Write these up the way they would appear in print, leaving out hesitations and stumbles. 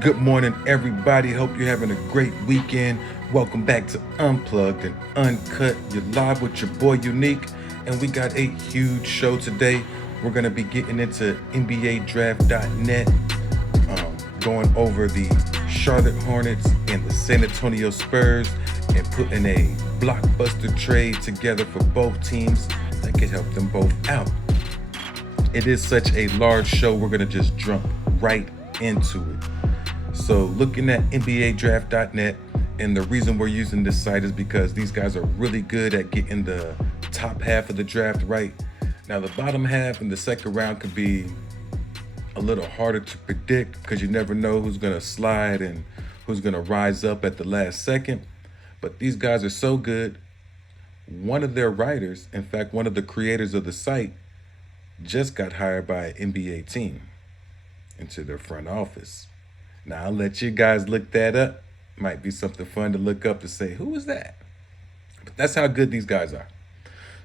Good morning, everybody. Hope you're having a great weekend. Welcome back to Unplugged and Uncut. You're live with your boy Unique, and we got a huge show today. We're going to be getting into NBA Draftnet, going over the Charlotte Hornets and the San Antonio Spurs, and putting a blockbuster trade together for both teams that could help them both out. It is such a large show, we're going to just jump right into it. So, looking at NBA Draft.net, and the reason we're using this site is because these guys are really good at getting the top half of the draft right. Now, the bottom half in the second round could be a little harder to predict because you never know who's going to slide and who's going to rise up at the last second. But these guys are so good. One of their writers, in fact, one of the creators of the site, just got hired by an NBA team into their front office. Now, I'll let you guys look that up. Might be something fun to look up to say, who is that? But that's how good these guys are.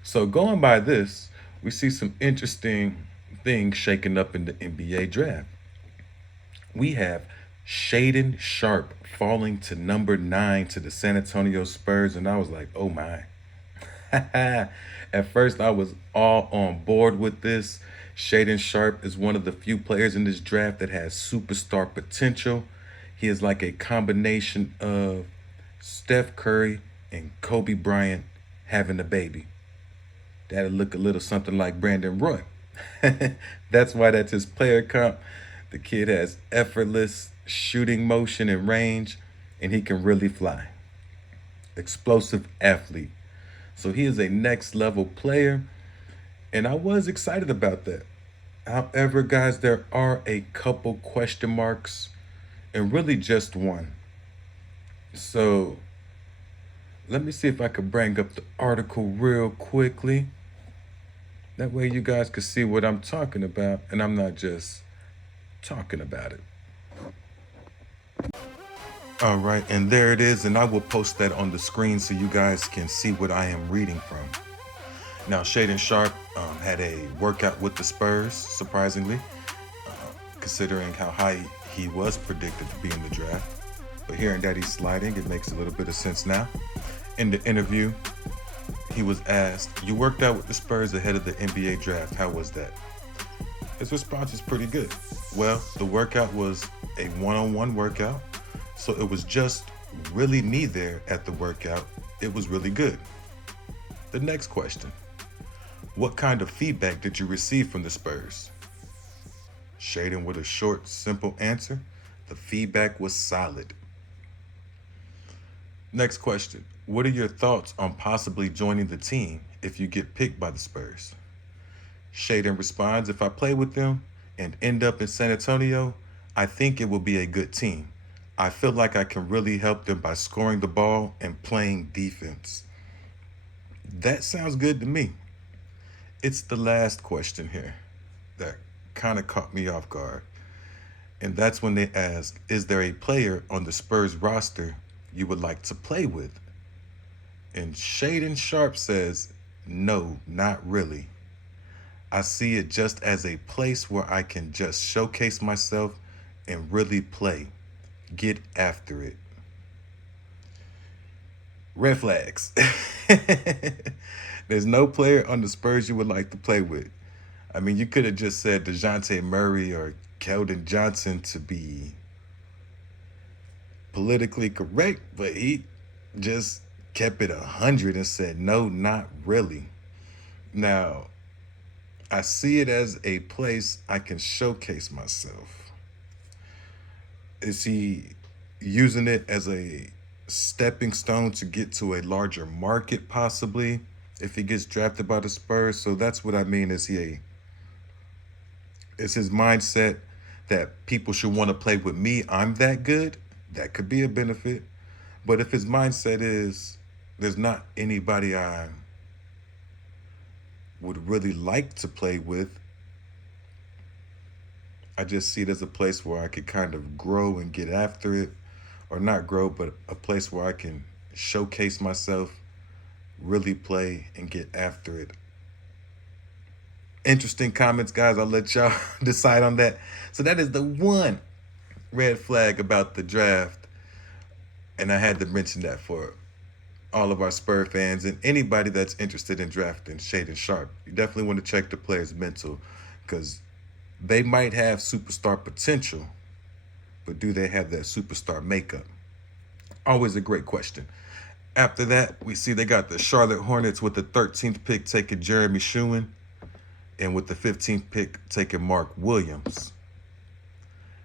So, going by this, we see some interesting things shaking up in the NBA draft. We have Shaden Sharp falling to number 9 to the San Antonio Spurs, and I was like, oh my. At first, I was all on board with this. Shaden Sharp is one of the few players in this draft that has superstar potential. He is like a combination of Steph Curry and Kobe Bryant having a baby. That'll look a little something like Brandon Roy. That's why that's his player comp. The kid has effortless shooting motion and range, and he can really fly. Explosive athlete. So he is a next level player, and I was excited about that. However, guys, there are a couple question marks, and really just one. So let me see if I could bring up the article real quickly. That way you guys can see what I'm talking about, and I'm not just talking about it. All right, and there it is, and I will post that on the screen so you guys can see what I am reading from. Now, Shaden Sharp had a workout with the Spurs, surprisingly, considering how high he was predicted to be in the draft. But hearing that he's sliding, it makes a little bit of sense now. In the interview, he was asked, "You worked out with the Spurs ahead of the NBA draft. How was that?" His response is pretty good. Well, the workout was a one-on-one workout, so it was just really me there at the workout. It was really good. The next question. What kind of feedback did you receive from the Spurs? Shaden with a short, simple answer. The feedback was solid. Next question. What are your thoughts on possibly joining the team if you get picked by the Spurs? Shaden responds, if I play with them and end up in San Antonio, I think it will be a good team. I feel like I can really help them by scoring the ball and playing defense. That sounds good to me. It's the last question here that kind of caught me off guard. And that's when they ask, is there a player on the Spurs roster you would like to play with? And Shaden Sharp says, no, not really. I see it just as a place where I can just showcase myself and really play. Get after it. Red flags. There's no player on the Spurs you would like to play with. I mean, you could have just said DeJounte Murray or Keldon Johnson to be politically correct, but he just kept it 100 and said, no, not really. Now, I see it as a place I can showcase myself. Is he using it as a stepping stone to get to a larger market possibly if he gets drafted by the Spurs? So that's what I mean. Is his mindset that people should want to play with me? I'm that good. That could be a benefit. But if his mindset is there's not anybody I would really like to play with, I just see it as a place where I could kind of grow and get after it, or not grow, but a place where I can showcase myself, really play, and get after it. Interesting comments, guys. I'll let y'all decide on that. So that is the one red flag about the draft, and I had to mention that for all of our Spurs fans and anybody that's interested in drafting Shaden Sharp. You definitely want to check the player's mental because they might have superstar potential, but do they have that superstar makeup? Always a great question. After that, we see they got the Charlotte Hornets with the 13th pick taking Jeremy Schuin, and with the 15th pick taking Mark Williams.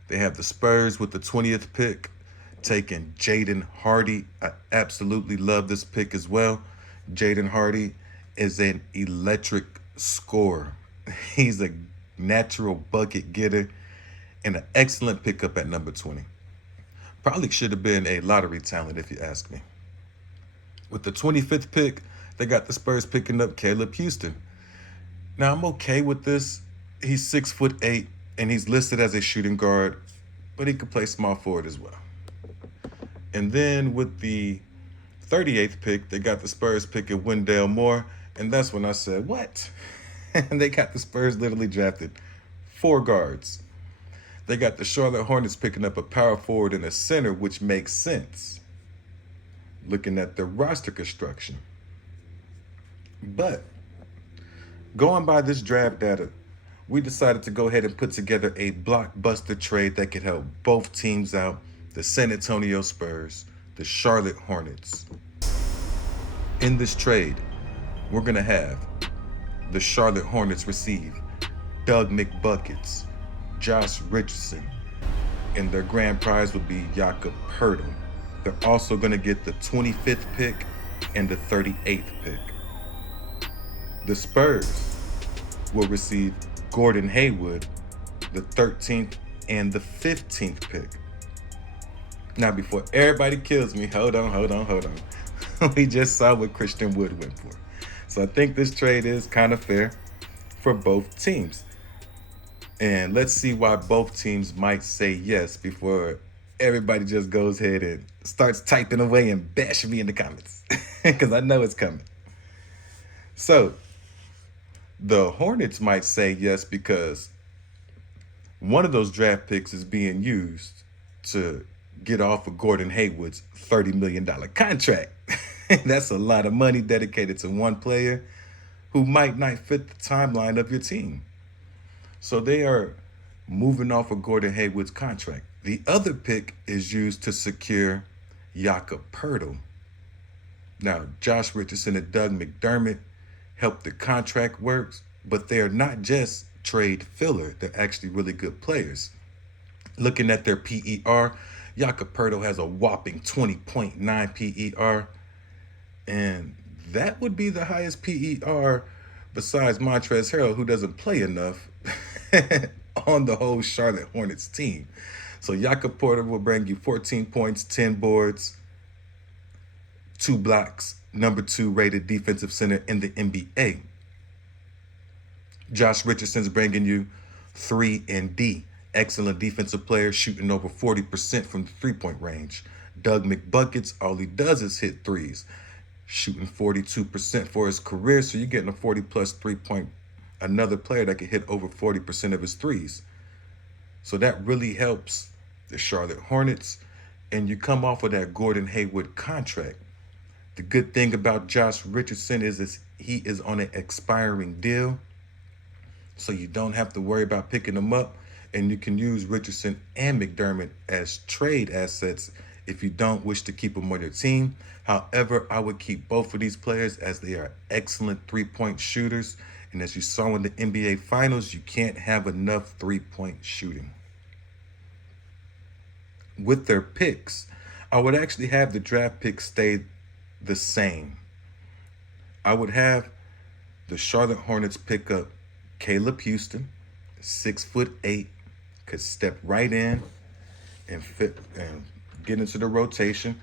They have the Spurs with the 20th pick taking Jaden Hardy. I absolutely love this pick as well. Jaden Hardy is an electric scorer. He's a natural bucket getter and an excellent pickup at number 20. Probably should have been a lottery talent if you ask me. With the 25th pick, they got the Spurs picking up Caleb Houston. Now, I'm okay with this. He's 6'8", and he's listed as a shooting guard, but he could play small forward as well. And then with the 38th pick, they got the Spurs picking Wendell Moore, and that's when I said, what? And they got the Spurs literally drafted 4 guards. They got the Charlotte Hornets picking up a power forward and a center, which makes sense, looking at the roster construction. But going by this draft data, we decided to go ahead and put together a blockbuster trade that could help both teams out, the San Antonio Spurs, the Charlotte Hornets. In this trade, we're going to have the Charlotte Hornets receive Doug McBuckets, Josh Richardson, and their grand prize would be Jakob Poeltl. They're also going to get the 25th pick and the 38th pick. The Spurs will receive Gordon Hayward, the 13th and the 15th pick. Now, before everybody kills me, hold on. We just saw what Christian Wood went for. So I think this trade is kind of fair for both teams. And let's see why both teams might say yes before everybody just goes ahead and starts typing away and bashing me in the comments. Because I know it's coming. So the Hornets might say yes because one of those draft picks is being used to get off of Gordon Hayward's $30 million contract. That's a lot of money dedicated to one player who might not fit the timeline of your team. So they are moving off of Gordon Hayward's contract. The other pick is used to secure Jakob Poeltl. Now, Josh Richardson and Doug McDermott help the contract works, but they are not just trade filler. They're actually really good players. Looking at their PER, Jakob Poeltl has a whopping 20.9 PER, and that would be the highest PER besides Montrezl Harrell, who doesn't play enough on the whole Charlotte Hornets team. So Jakob Poeltl will bring you 14 points, 10 boards, 2 blocks, number 2 rated defensive center in the NBA. Josh Richardson's bringing you 3 and D. Excellent defensive player, shooting over 40% from the three-point range. Doug McBuckets, all he does is hit threes, shooting 42% for his career, so you're getting a 40-plus three-point, another player that can hit over 40% of his threes. So that really helps the Charlotte Hornets, and you come off of that Gordon Hayward contract. The good thing about Josh Richardson is he is on an expiring deal, so you don't have to worry about picking him up, and you can use Richardson and McDermott as trade assets if you don't wish to keep them on your team. However, I would keep both of these players as they are excellent three-point shooters, and as you saw in the NBA Finals, you can't have enough three-point shooting. With their picks, I would actually have the draft picks stay the same. I would have the Charlotte Hornets pick up Caleb Houston, 6'8", could step right in and fit and get into the rotation.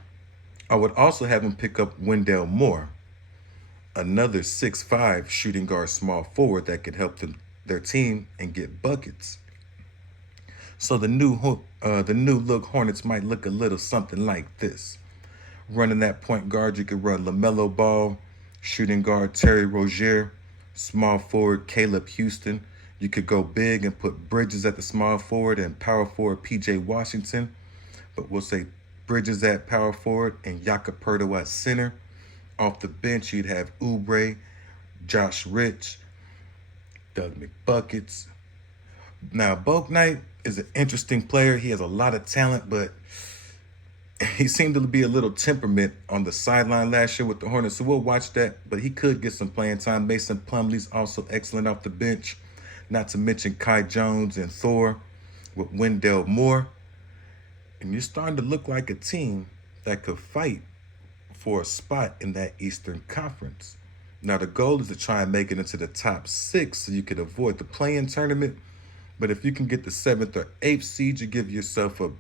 I would also have him pick up Wendell Moore, another 6'5" shooting guard small forward that could help their team and get buckets. So the new look Hornets might look a little something like this. Running that point guard, you could run LaMelo Ball, shooting guard Terry Rozier, small forward Caleb Houston. You could go big and put Bridges at the small forward and power forward PJ Washington, but we'll say Bridges at power forward and Jakob at center. Off the bench, you'd have Oubre, Josh Rich, Doug McBuckets. Now, Bouknight is an interesting player. He has a lot of talent, but he seemed to be a little temperament on the sideline last year with the Hornets, so we'll watch that. But he could get some playing time. Mason Plumlee's also excellent off the bench, not to mention Kai Jones and Thor with Wendell Moore. And you're starting to look like a team that could fight for a spot in that Eastern Conference. Now, the goal is to try and make it into the top 6 so you can avoid the play-in tournament. But if you can get the 7th or 8th seed, you give yourself a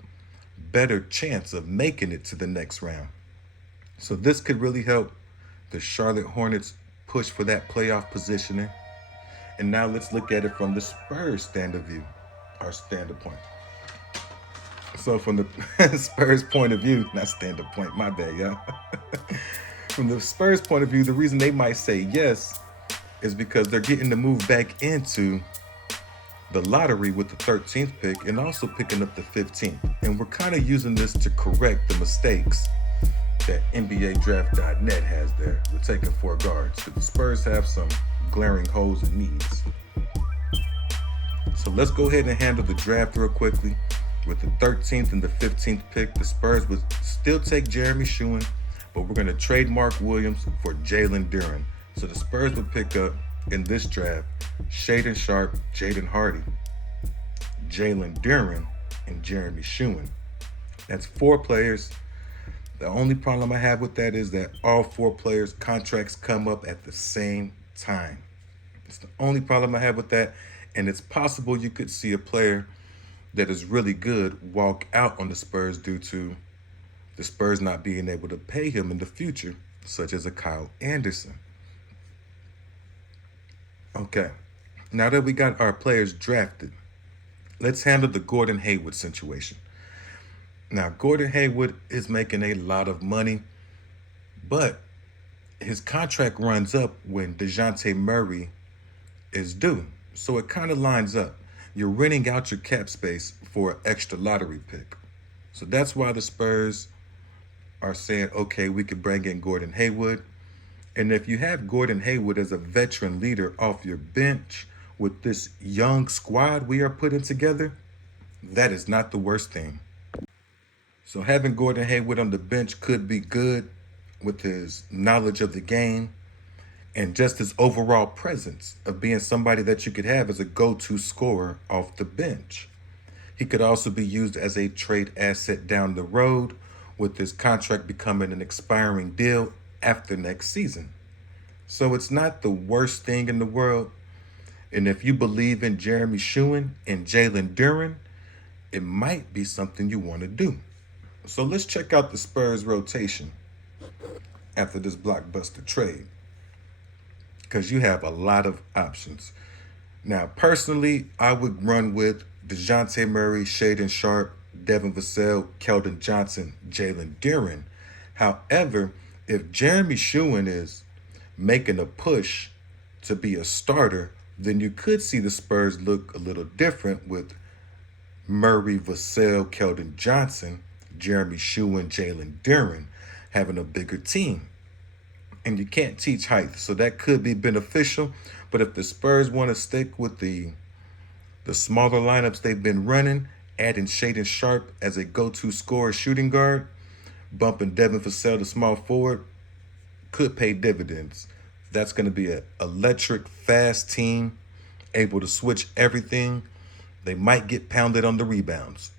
better chance of making it to the next round. So this could really help the Charlotte Hornets push for that playoff positioning. And now let's look at it from the Spurs standpoint. So from the Spurs point of view, not standpoint, my bad, y'all. From the Spurs point of view, the reason they might say yes is because they're getting to move back into the lottery with the 13th pick and also picking up the 15th. And we're kind of using this to correct the mistakes that NBA Draftnet has there. We're taking 4 guards because the Spurs have some glaring holes and needs. So let's go ahead and handle the draft real quickly. With the 13th and the 15th pick, the Spurs would still take Jeremy Schuin, but we're going to trade Mark Williams for Jalen Duren. So the Spurs would pick up in this draft Shaedon Sharpe, Jaden Hardy, Jalen Duren, and Jeremy Schuin. That's 4 players. The only problem I have with that is that all 4 players' contracts come up at the same time. It's the only problem I have with that, and it's possible you could see a player that is really good walk out on the Spurs due to the Spurs not being able to pay him in the future, such as a Kyle Anderson. Okay, now that we got our players drafted, let's handle the Gordon Hayward situation. Now, Gordon Hayward is making a lot of money, but his contract runs up when DeJounte Murray is due. So it kind of lines up. You're renting out your cap space for an extra lottery pick. So that's why the Spurs are saying, okay, we could bring in Gordon Hayward. And if you have Gordon Hayward as a veteran leader off your bench with this young squad we are putting together, that is not the worst thing. So having Gordon Hayward on the bench could be good with his knowledge of the game and just his overall presence of being somebody that you could have as a go-to scorer off the bench. He could also be used as a trade asset down the road with his contract becoming an expiring deal after next season. So it's not the worst thing in the world. And if you believe in Jeremy Schuin and Jalen Duren, it might be something you want to do. So let's check out the Spurs rotation after this blockbuster trade, because you have a lot of options. Now, personally, I would run with DeJounte Murray, Shaedon Sharpe, Devin Vassell, Keldon Johnson, Jalen Duren. However, if Jeremy Schuin is making a push to be a starter, then you could see the Spurs look a little different with Murray, Vassell, Keldon Johnson, Jeremy Schuin, Jalen Duren having a bigger team. And you can't teach height, so that could be beneficial. But if the Spurs want to stick with the smaller lineups they've been running, adding Shaedon Sharpe as a go-to scorer shooting guard, bumping Devin Vassell to small forward, could pay dividends. That's going to be an electric, fast team, able to switch everything. They might get pounded on the rebounds.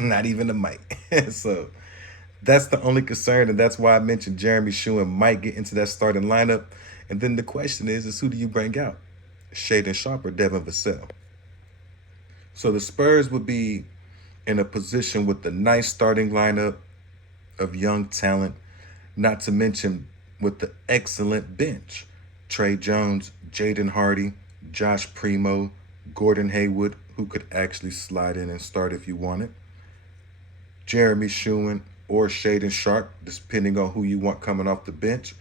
Not even a might. So that's the only concern, and that's why I mentioned Jeremy Schuin might get into that starting lineup. And then the question is who do you bring out? Shaedon Sharpe or Devin Vassell? So the Spurs would be in a position with a nice starting lineup of young talent, not to mention with the excellent bench. Trey Jones, Jaden Hardy, Josh Primo, Gordon Hayward, who could actually slide in and start if you wanted, Jeremy Schuin or Shaedon Sharpe, depending on who you want coming off the bench,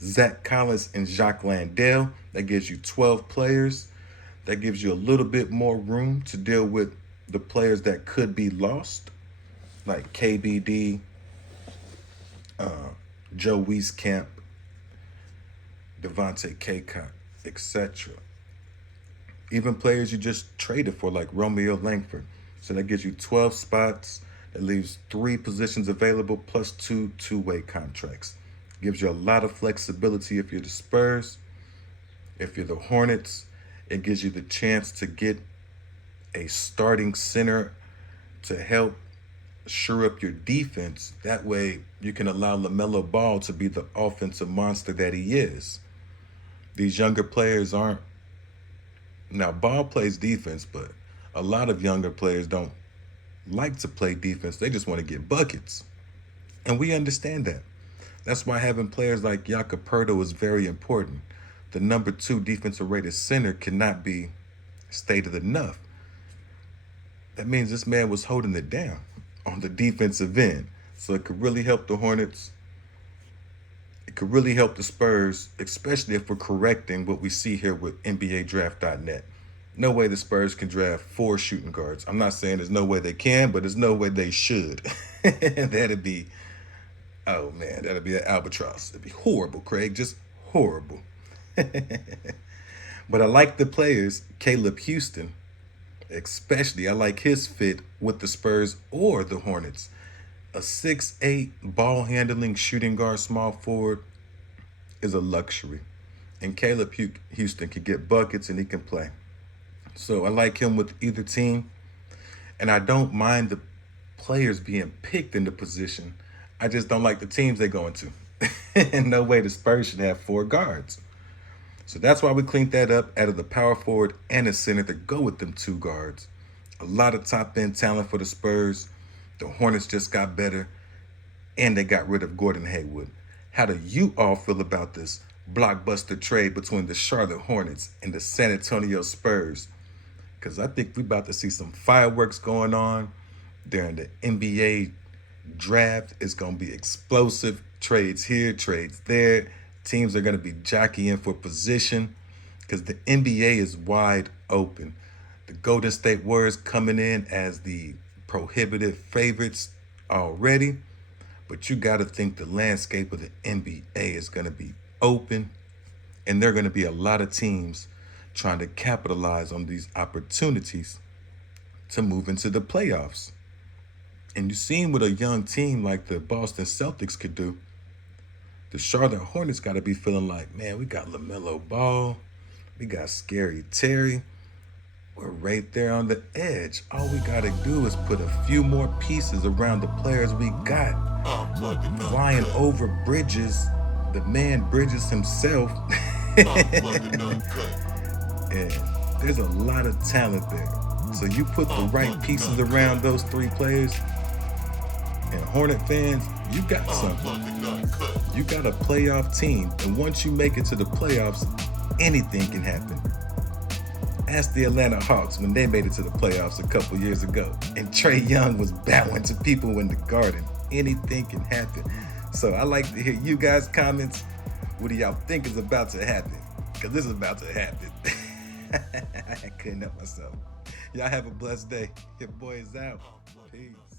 Zach Collins and Jacques Landale. That gives you 12 players. That gives you a little bit more room to deal with the players that could be lost, like KBD, Joe Wieskamp, Devontae Kaycott, etc. Even players you just traded for, like Romeo Langford. So that gives you 12 spots. That leaves 3 positions available plus 2 two-way contracts. Gives you a lot of flexibility if you're the Spurs. If you're the Hornets, it gives you the chance to get a starting center to help shore up your defense. That way you can allow LaMelo Ball to be the offensive monster that he is. These younger players aren't. Now, Ball plays defense, but a lot of younger players don't like to play defense. They just want to get buckets. And we understand that. That's why having players like Jakob Poeltl is very important. The number 2 defensive rated center cannot be stated enough. That means this man was holding it down on the defensive end. So it could really help the Hornets. It could really help the Spurs, especially if we're correcting what we see here with NBA Draftnet. No way the Spurs can draft 4 shooting guards. I'm not saying there's no way they can, but there's no way they should. That'd be, oh man, that'd be an albatross. It'd be horrible, Craig, just horrible. But I like the players, Caleb Houston, especially. I like his fit with the Spurs or the Hornets. A 6'8" ball handling shooting guard small forward is a luxury. And Caleb Houston can get buckets and he can play. So I like him with either team. And I don't mind the players being picked in the position. I just don't like the teams they're going to. And no way the Spurs should have 4 guards. So that's why we cleaned that up, added the power forward and a center to go with them 2 guards. A lot of top-end talent for the Spurs. The Hornets just got better, and they got rid of Gordon Hayward. How do you all feel about this blockbuster trade between the Charlotte Hornets and the San Antonio Spurs? Because I think we're about to see some fireworks going on during the NBA draft. It's going to be explosive. Trades here, trades there. Teams are going to be jockeying for position because the NBA is wide open. The Golden State Warriors coming in as the prohibitive favorites already, but you got to think the landscape of the NBA is going to be open, and there are going to be a lot of teams trying to capitalize on these opportunities to move into the playoffs. And you've seen what a young team like the Boston Celtics could do. The Charlotte Hornets got to be feeling like, man, we got LaMelo Ball, we got Scary Terry. We're right there on the edge. All we got to do is put a few more pieces around the players we got. Flying over Bridges, the man Bridges himself. And there's a lot of talent there. So you put the right pieces around those 3 players, and Hornet fans, you got something. You got a playoff team. And once you make it to the playoffs, anything can happen. Ask the Atlanta Hawks when they made it to the playoffs a couple years ago, and Trae Young was bowing to people in the Garden. Anything can happen. So I like to hear you guys' comments. What do y'all think is about to happen? Because this is about to happen. I couldn't help myself. Y'all have a blessed day. Your boy is out. Peace.